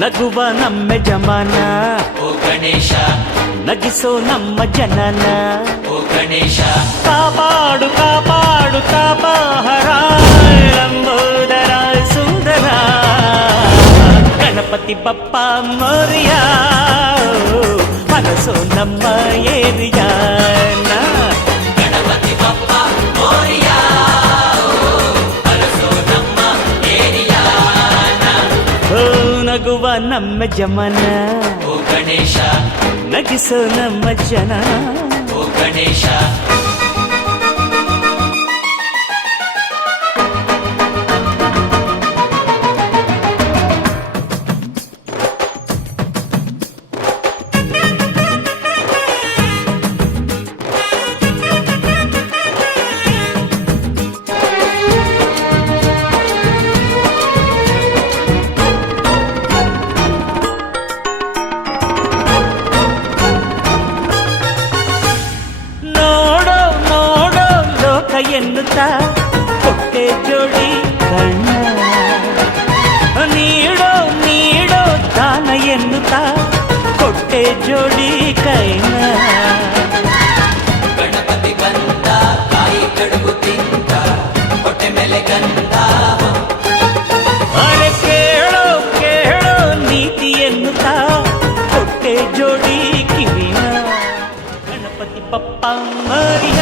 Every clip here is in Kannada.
ನಗುವ ನಮ್ಮ ಜಮಾನ ಓ ಗಣೇಶ ನಗಿಸೋ ನಮ್ಮ ಜನನ ಓ ಗಣೇಶ ಕಾಪಾಡು ಕಾಪಾಡು ತಾಪಹರ ಲಂಬೋದರ ಸುಂದರ ಗಣಪತಿ ಬಪ್ಪ ಮೋರಿಯ ಮನಸೋ ನಮ್ಮ ಏರಿಯಾನ ಗಣಪತಿ ಬಪ್ಪ ಮೋರಿಯ ಅರಸೋ ನಮ್ಮ ಏರಿಯಾನ ಓ ನಗುವ ನಮ್ಮ ಜಮನ ಓ ಗಣೇಶ ನಗಿಸೋ ನಮ್ಮ ಜನ ಓ ಗಣೇಶ ನೋಡೋ ನೋಡೋ ಲೋಕ ಎನ್ನುತ್ತಾ ಕೊಟ್ಟೆ ಜೋಡಿ ಕಣ್ಣ ನೀಡೋ ನೀಡೋ ದಾನ ಎನ್ನುತ್ತಾ ಕೊಟ್ಟೆ ಜೋಡಿ ಕೈನ ಗಣಪತಿ ಬಂದ ಕಾಯಿ ಕಡುಬು ತಿಂದ ಹೊಟ್ಟೆ ಮೇಲೆ ಗಂಧ ಅರೆ ಕೇಳೋ ಕೇಳೋ ನೀತಿ ಎನ್ನುತ್ತಾ ಕೊಟ್ಟೆ ಜೋಡಿ ಕಿವಿನ ಗಣಪತಿ ಬಪ್ಪ ಮರಿಯ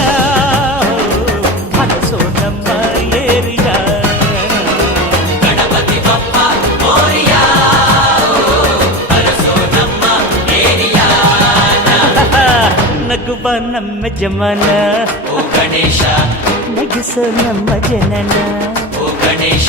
ಮನಸೋ ನಮ್ಮ ಏರಿಯ ಗಣಪತಿ ಬಪ್ಪ ಮೋರಿಯ ಅರಸೋ ನಮ್ಮ ಏರಿಯಾನ ನಗುವ ನಮ್ಮ ಜಮನ ಓ ಗಣೇಶ ನಗಿಸೋ ನಮ್ಮ ಜನನ ಓ ಗಣೇಶ